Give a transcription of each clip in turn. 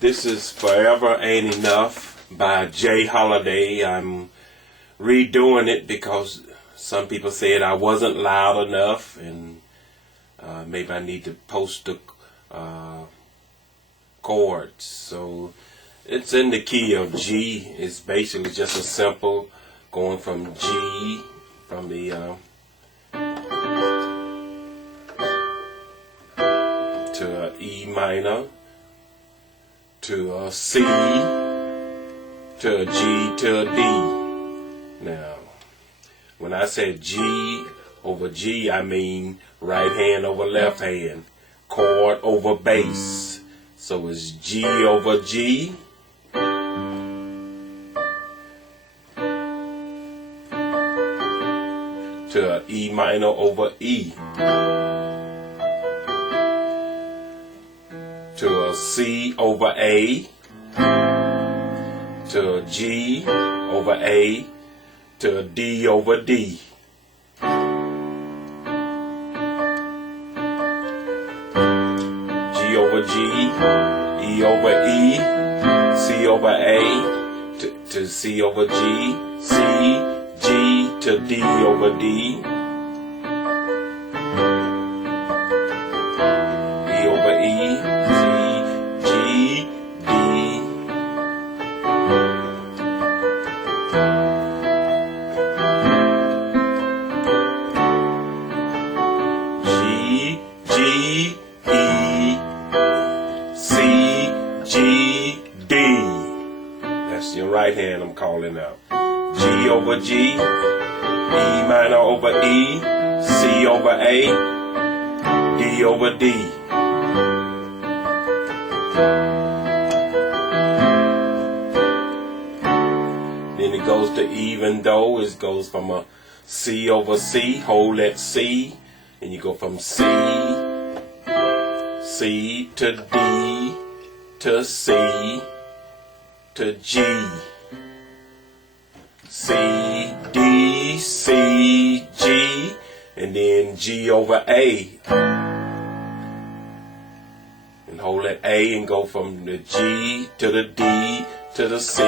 This is Forever Ain't Enough by Jay Holiday. I'm redoing it because some people said I wasn't loud enough, and maybe I need to post the chords. So it's in the key of G. It's basically just a simple going from G, from the to a E minor, to a C, to a G, to a D. Now, when I said G over G, I mean right hand over left hand, chord over bass. So it's G over G, to a E minor over E, to a C over A, to a G over A, to a D over D. G over G, E over E, C over A, to C over G, C, G to D over D, E over E, C, G, D, G, G, E, C, G, D. That's your right hand I'm calling out. G over G, E minor over E, C over A, D over D. Then it goes to even though. It goes from a C over C, hold that C, and you go from C, C to D, to C, to G. C, D, C, G, and then G over A. And hold that A and go from the G to the D to the C.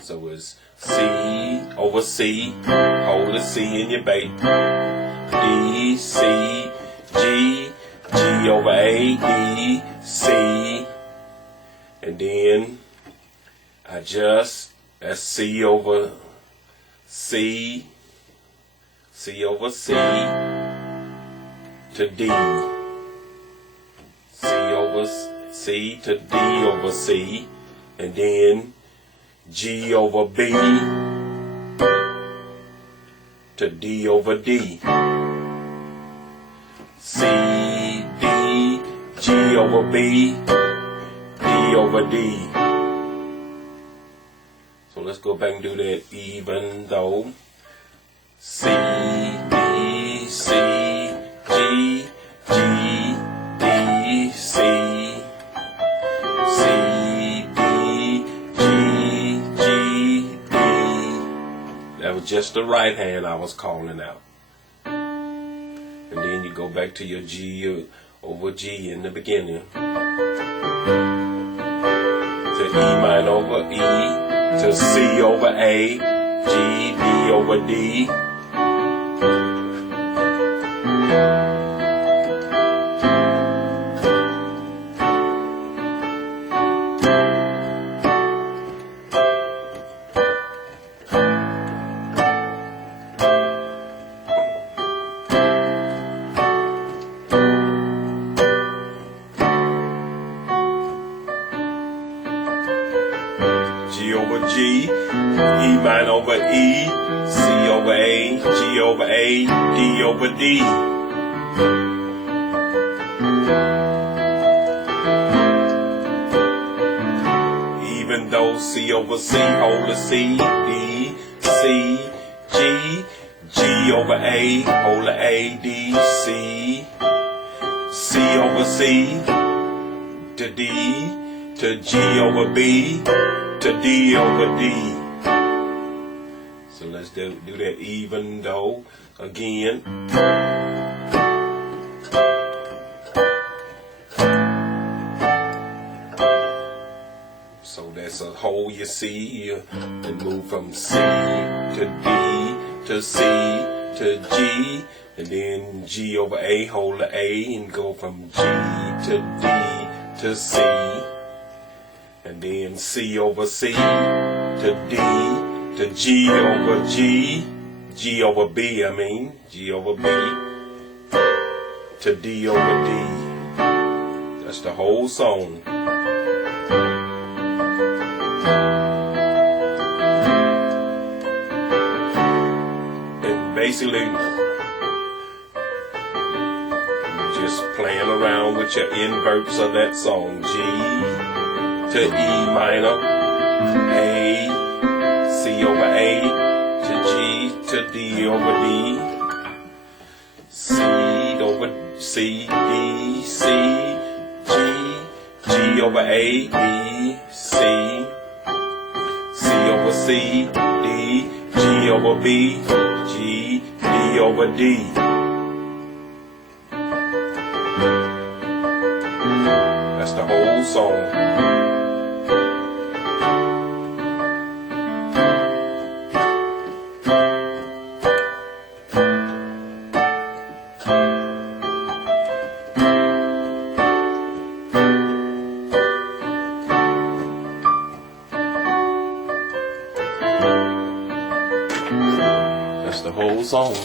So it's C over C, hold the C in your bass. D, C, G, G over A, D, C. And then adjust, that's C over C, C over C, to D, C over C to D over C, and then G over B, to D over D, C, D, G over B, D over D. So let's go back and do that even though. C, D, C, G, G, D, C, C, D, G, G, D. That was just the right hand I was calling out. And then you go back to your G over G in the beginning. To E minor over E, to C over A, G, D over D. G over G, E minor over E, C over A, G over A, D over D. Even though C over C, hold the C, D, C, G, G over A, hold the A, D, C, C over C, to D, to G over B, to D over D. So let's do that even though again. it's a whole, you see, and move from C to D to C to G, and then G over A, hold the A, and go from G to D to C, and then C over C to D to G over G, G over B, G over B, to D over D. That's the whole song. And basically, just playing around with your inverts of that song. G to E minor, A, C over A, to G to D over D, C over C, D, C, G, G over A, B, C, C over C, D, G over B, G, D over D. That's the whole song. That's the whole song.